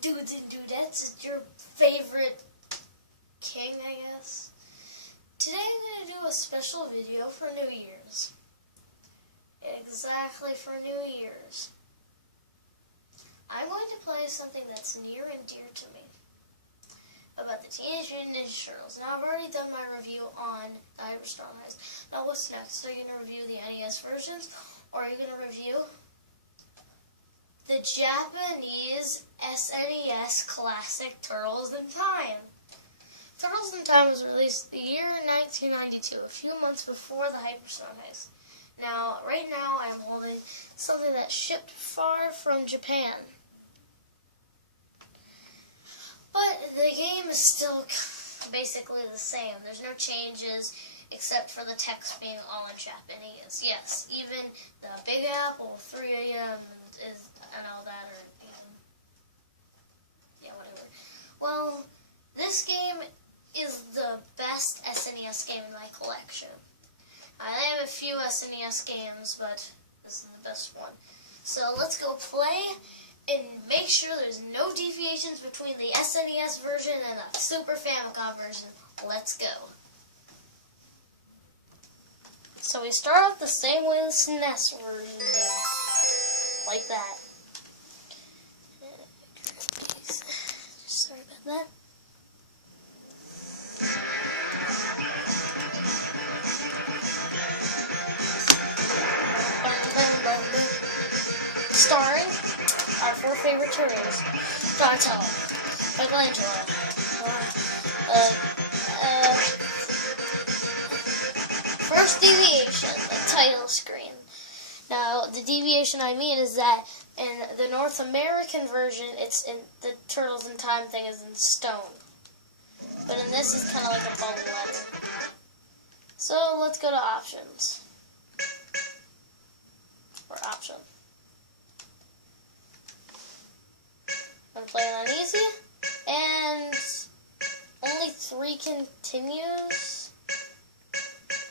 dudes and dudettes? It's your favorite king, I guess. Today I'm going to do a special video for New Year's. Exactly for New Year's. I'm going to play something that's near and dear to me. About the Teenage Mutant Ninja Turtles. Now, I've already done my review on the Hyperstorm Heist. Now, what's next? Are you going to review the NES versions? Or are you going to review the Japanese SNES classic Turtles in Time? Turtles in Time was released the year 1992, a few months before the Hyperstorm Heist. Now, right now, I am holding something that shipped far from Japan. But the game is still basically the same. There's no changes except for the text being all in Japanese. Yes, even the Big Apple, 3 a.m. and all that, or yeah, whatever. Well, this game is the best SNES game in my collection. I have a few SNES games, but this is the best one. So let's go play and make sure there's no deviations between the SNES version and the Super Famicom version. Let's go. So we start off the same way the SNES version did. Like that. Sorry about that. Starring our 4 favorite turtles: Donatello, Michelangelo, first deviation, the title screen. Now, the deviation I mean is that in the North American version, it's in the Turtles in Time thing is in stone. But in this, it's kind of like a bubble letter. So, let's go to options. Or option. I'm playing on easy, and only 3 continues,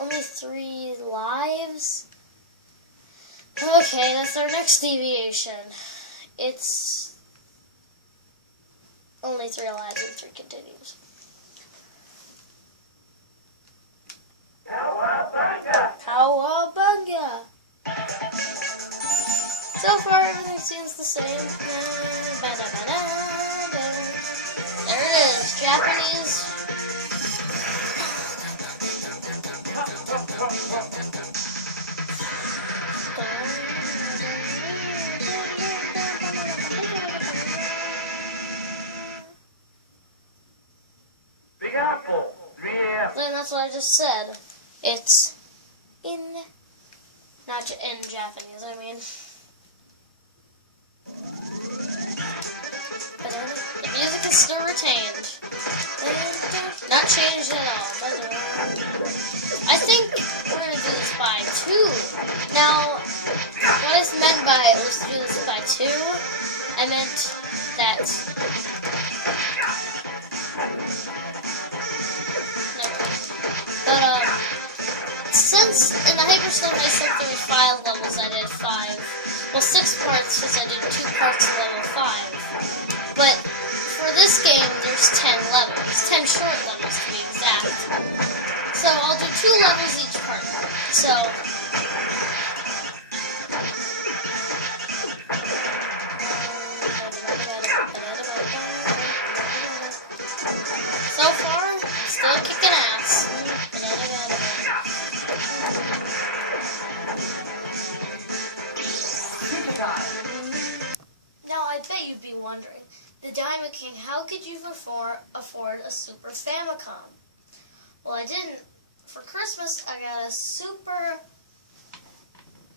only 3 lives. Okay, that's our next deviation. It's only 3 lives and 3 continues. Cowabunga! So far, everything seems the same. There it is, Japanese. Big Apple, 3 a.m. And that's what I just said. It's not in Japanese, I mean. The music is still retained. Not changed at all. I think we're going to do this by 2. Now, what is meant by let's do this by 2, I meant that... Never mind. But, since in the Hyperstorm Heist there was 5 levels, I did 5. Well, 6 parts, since I did 2 parts of level 5. But for this game, there's 10 levels. 10 short levels, to be exact. So I'll do 2 levels each part. So... So far, I'm still kicking ass. Now, I bet you'd be wondering, the Diamond King, how could you afford a Super Famicom? Well, I didn't. For Christmas, I got a Super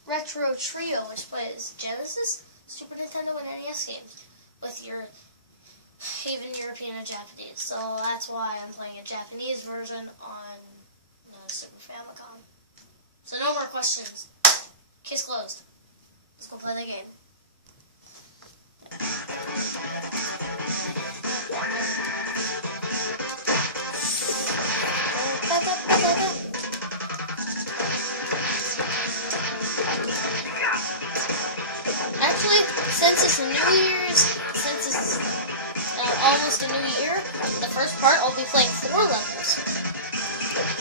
Retro Trio, which plays Genesis, Super Nintendo, and NES games with your even European and Japanese. So that's why I'm playing a Japanese version on the Super Famicom. So no more questions. Case closed. Let's go play the game. Actually, since it's New Year's, since it's almost a new year, the first part I'll be playing 4 levels.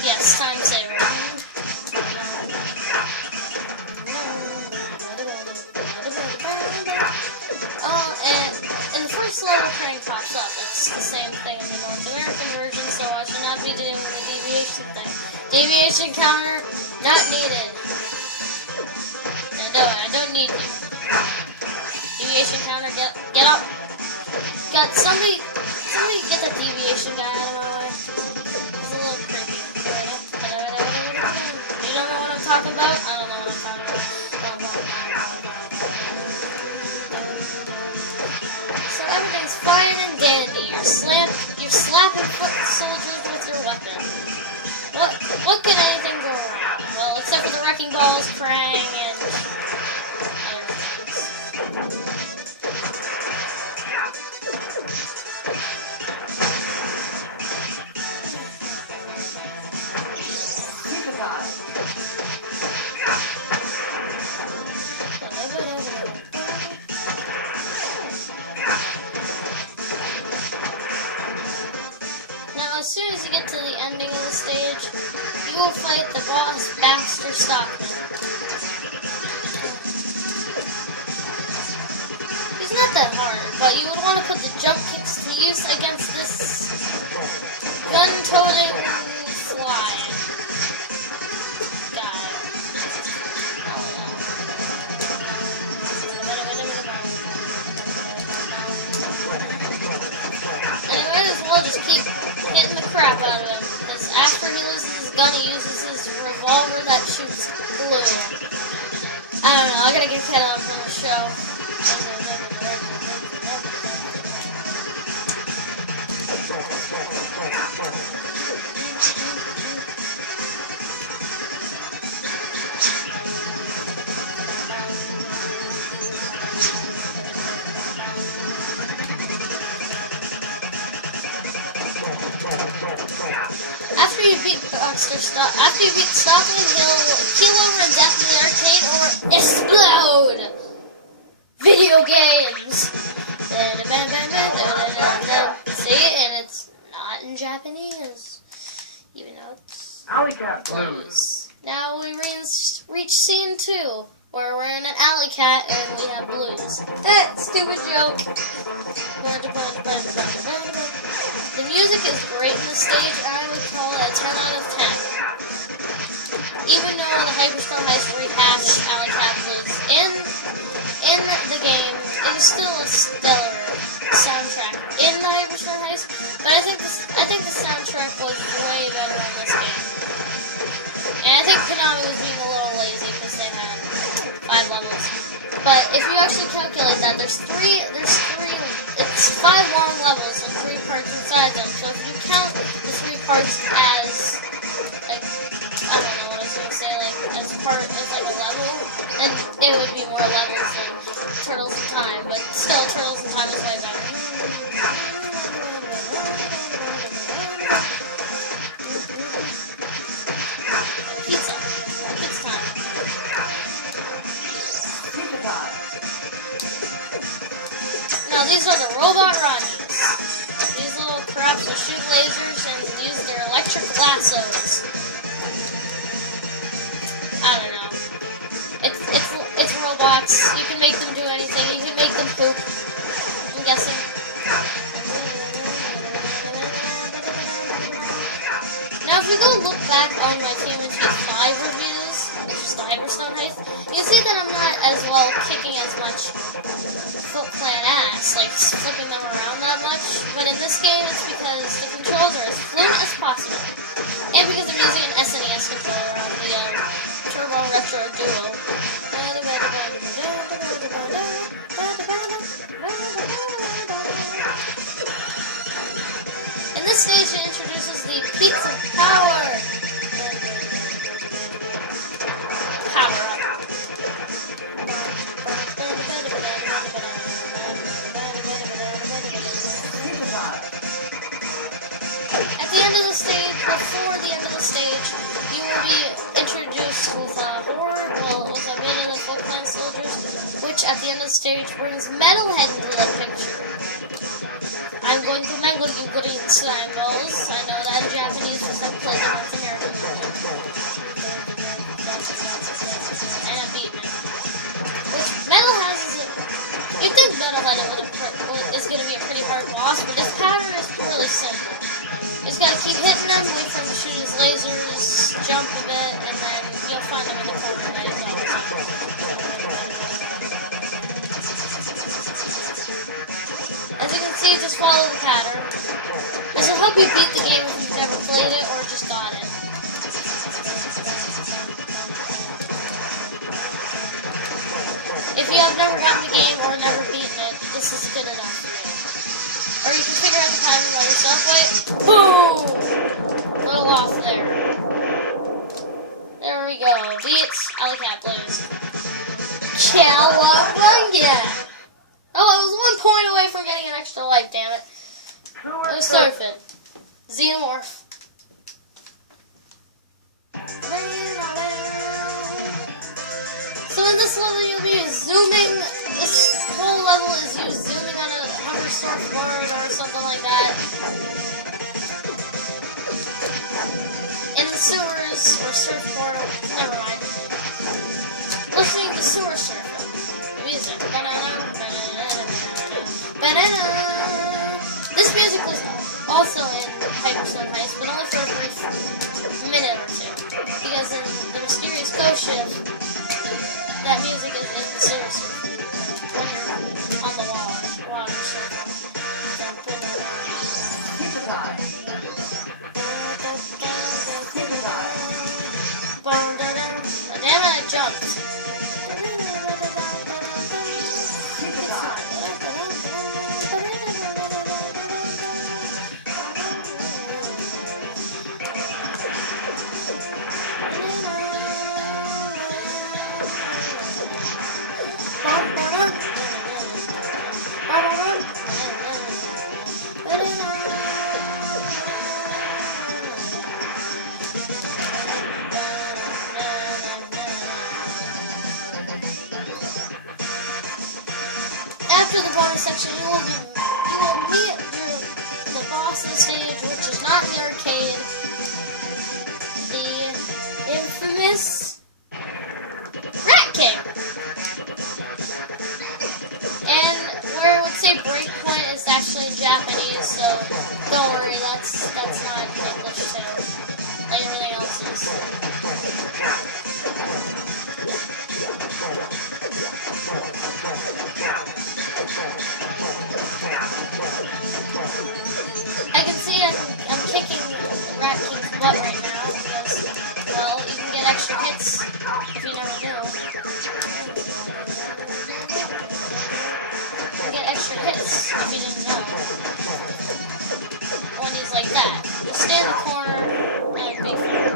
Yes, time saver. And the first level kind of pops up. It's the same thing in the North American version, so I should not be dealing with a deviation thing. Deviation counter, not needed. No, I don't need you. Deviation counter, get up. Got somebody get that deviation guy out of my way. It's a little creepy. You don't know what I'm talking about? I don't know what I'm talking about. So everything's fine and dandy. You're slapping foot soldiers with your weapon. What can anything go wrong? Well, except for the wrecking balls, Krang, and now, as soon as you get to the ending of the stage, you will fight the boss, Baxter Stockman. He's not that hard, but you would want to put the jump kicks to use against this gun-toting fly guy. And you might as well just keep hitting the crap out of him, because after he loses his gun, he uses his revolver that shoots blue. I don't know, I gotta get cut out from the show. After you beat Stockman, he'll keel over and definitely arcade or explode video games. See, and it's not in Japanese, even though it's blues. Now we reach scene 2, where we're in an alley cat and we have blues. Stupid joke. The music is great in the stage, and I would call it a 10 out of 10. Even though the Hyperstorm Heist rehashed Alley Cat Blues in the game, it is still a stellar soundtrack in the Hyperstorm Heist. But I think the soundtrack was way better in this game. And I think Konami was being a little lazy because they had 5 levels. But if you actually calculate that, it's 5 long levels with 3 parts inside them. So if you count the 3 parts as, like, I don't know what I was going to say, like, as like a level, then it would be more levels than Turtles in Time. But still, Turtles in Time is way better. Pizza time. Now these are the robot Ronnies. These little craps will shoot lasers and use their electric lassos. I don't know. It's robots. You can make them do anything. You can make them poop. I'm guessing. Now if we go look back on my TMNT 5 reviews, which is the Hyperstone Heist, you can see that I'm not as well kicking as much Foot Clan ass, like flipping them around that much. But in this game, it's because the controls are as fluent as possible. And because I'm using an SNES controller on the Turbo Retro Duo. In this stage, it introduces the Pizza Power. Power up. At the end of the stage, before the end of the stage, you will be introduced with a with a bit of the Foot Clan soldiers, which at the end of the stage brings Metalhead into the picture. I'm going slangles. I know that in Japanese was like played in North American. And I'm beating it. Which Metal has is you think Metalhead is going to be a pretty hard boss, but his pattern is really simple. You just got to keep hitting him, wait for him to shoot his lasers, jump a bit, and then you'll find him in the corner that he's always on. As you can see, just follow the pattern. This will help you beat the game if you've never played it or just got it. If you have never gotten the game or never beaten it, this is good enough for you. Or you can figure out the pattern by yourself. Wait. Boom! Little off there. There we go. Beats. Alley Cat Blues. Cowabunga! Oh, I was 1 point away from getting an extra life, damn it. It was Surfing. Xenomorph. So in this level you'll be zooming, this whole level is you zooming on a hover surfboard or something like that. In the sewers, or surfboard, never mind. Listening to sewer surfing. Music. This music was also in Hyperslow Heist, but only for a brief minute or two. Because in the Mysterious Ghost Ship, that music is in the sewer surfing. When you're on the water surfing. Damn it, I jumped. After the bonus section, you will meet the boss of the stage, which is not in the arcade. The infamous Rat King. And where it would say breakpoint is actually in Japanese, so don't worry, that's not in English too, like everything else is. I can see I'm kicking Rat King's butt right now because, well, you can get extra hits if you never knew. You can get extra hits if you didn't know. When he's like that. You stay in the corner and be fair.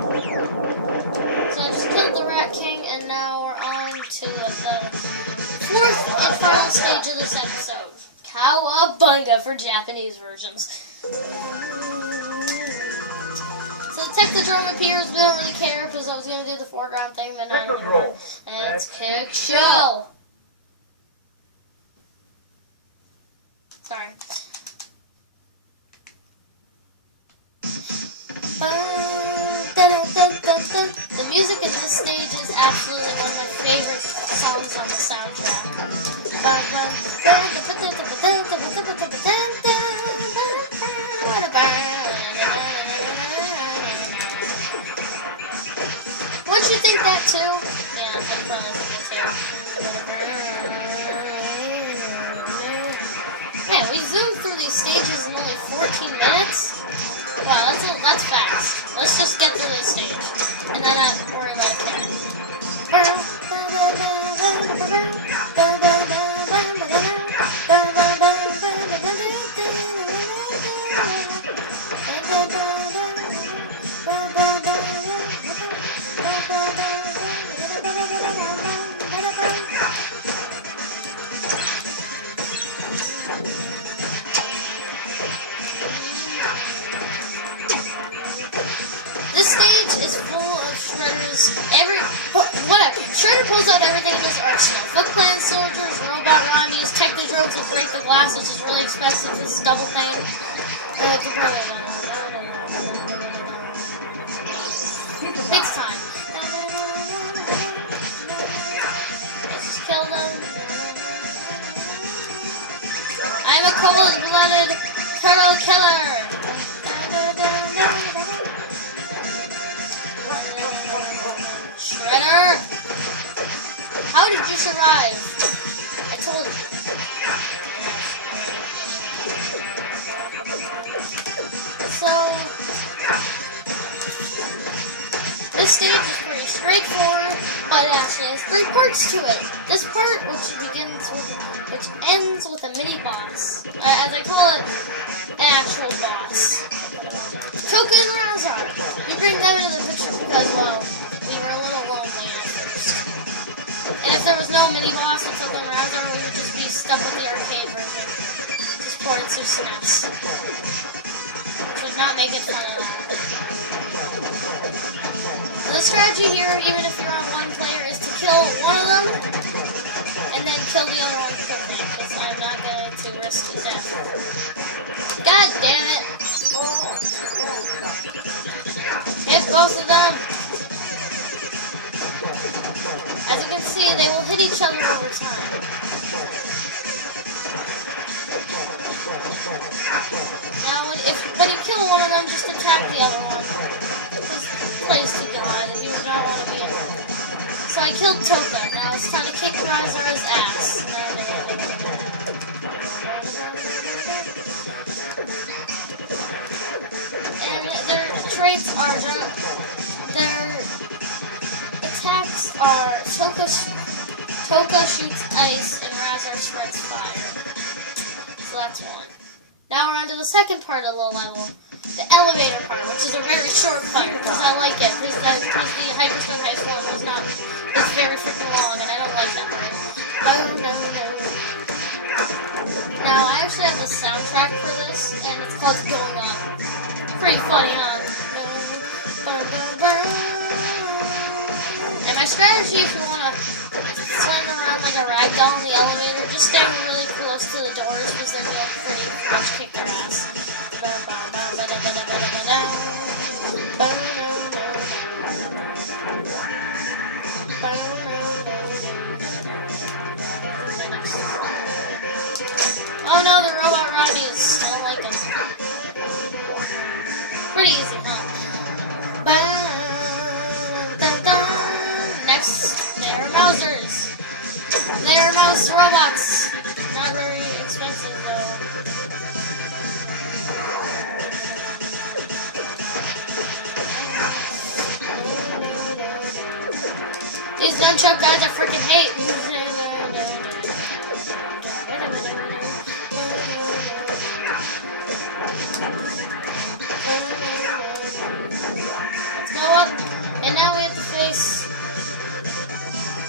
So I just killed the Rat King and now we're on to the fourth and final stage of this episode. Cowabunga for Japanese versions. So the Technodrome appears, we don't really care because I was going to do the foreground thing, but not anymore. And it's Kick Show! Sorry. The music in this stage is absolutely one of my favorite songs on the soundtrack. Wouldn't you think that too? Yeah, I think probably think it too. Man, we zoomed through these stages in only 14 minutes? Wow, that's fast. Let's just get through this stage. And then I worry about a cat. This stage is full of Shredder's Shredder pulls out everything in his arsenal. Foot Clan soldiers, robot Ronnies, Technodromes, to break the glass, which is really expensive. This is double thing. It's time. Let's just kill them. I'm a cold-blooded turtle killer. Shredder, how did you survive? I told you. So, this stage is pretty straightforward, but it actually has 3 parts to it. This part, which ends with a mini boss, as I call it, an actual boss. Toka and Razar. We bring them into the picture because, well, we were a little lonely at first. And if there was no mini boss with Toka and Razar, we would just be stuck with the arcade version, just ported to SNES. Would not make it fun at all. So the strategy here, even if you're on one player, is to kill one of them and then kill the other one quickly, because I'm not going to risk death. God damn it! Hit both of them! As you can see, they will hit each other over time. Now, when you kill one of them, just attack the other one. Just praise to God, and you would not want to be in it. So I killed Toka. Now it's time to kick Razor's ass. And their traits are, their attacks are Toka shoots ice and Razor spreads fire. So that's one. Now we're on to the second part of the level, the elevator part, which is a very short part, because I like it, because the Hyperstone High School is very freaking long, and I don't like that part. Now, I actually have the soundtrack for this, and it's called Going Up. Pretty funny, huh? And my strategy, if you want to slam around like a ragdoll in the elevator, just stay really close to the doors because then you'll pretty much kick their ass. Oh no, the robot Rodneys. I don't like them. Pretty easy, huh? Next, they are Mousers. They are mouse robots. Not very expensive though. These nunchuck guys I freaking hate. Let's go up, and now we have to face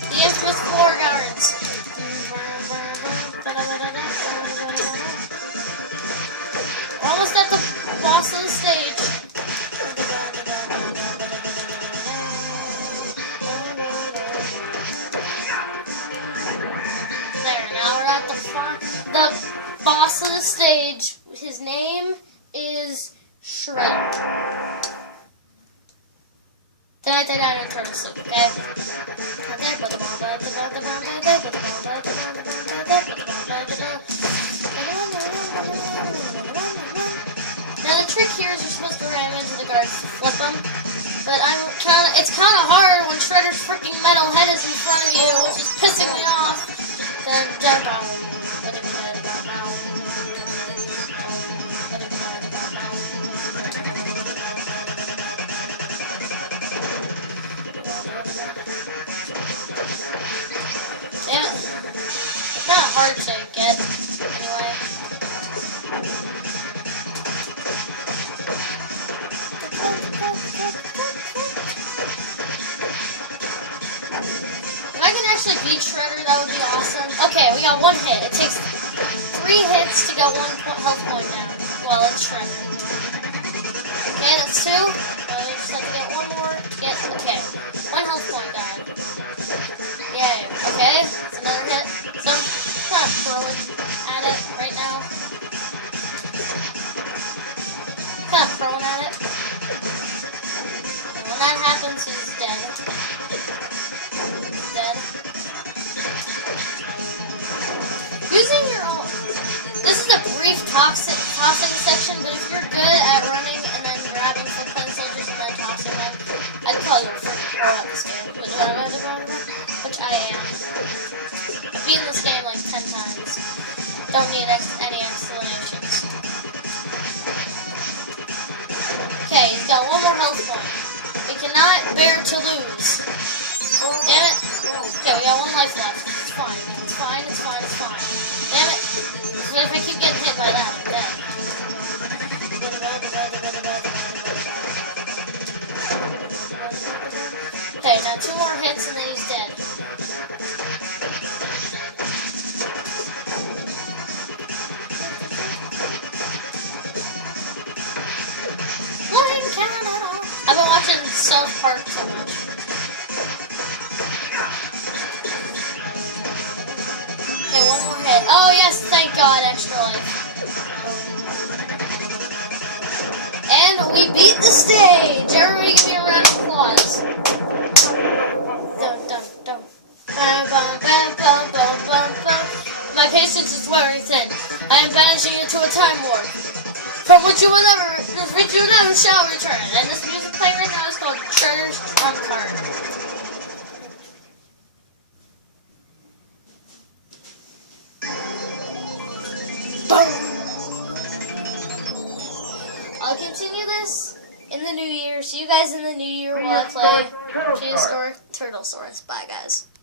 the infamous floor guards. We're almost at the boss of the stage. There, now we're at the boss of the stage. His name is Shredder. Tonight I died on turtle soup, okay? Now the trick here is you're supposed to ram into the guards to flip them, but it's kind of hard when Shredder's freaking metal head is in front of you, which is pissing me off. Yeah, it's kind of hard to get, anyway. If I can actually beat Shredder, that would be awesome. Okay, we got one hit. It takes 3 hits to get 1 health point down. Well, it's Shredder. Okay, that's 2. I just have to get 1 more to get, okay, 1 health point down. Yay. Okay, that's another hit. So, kind of throwing at it. now. Kind of prone at it. And when that happens, he's dead. Dead. Using your own... This is a brief tossing section, but if you're good at running and then grabbing foot-clan soldiers and then tossing them, I'd call you a freaking pro at this game. Which I am. I've beaten this game like 10 times. Don't need any explanations. Okay, he's got one more health point. We cannot bear to lose. Damn it. Okay, we got one life left. It's fine. It's fine. It's fine. It's fine. Damn it. But if I keep getting hit by that, I'm dead. Okay, now 2 more hits and then he's dead. I've been watching South Park so much. Okay, one more hit. Oh yes, thank God, extra life. And we beat the stage! Everybody give me a round of applause. Dun dun dun. Bum bum bum bum bum bum bum. My patience is wearing thin. I am vanishing into a time warp. From which you will never shall return. And this music playing right now is called Treasure's Trump Card. Boom! I'll continue this in the new year. See you guys in the new year while I play Turtle Story. Bye, guys.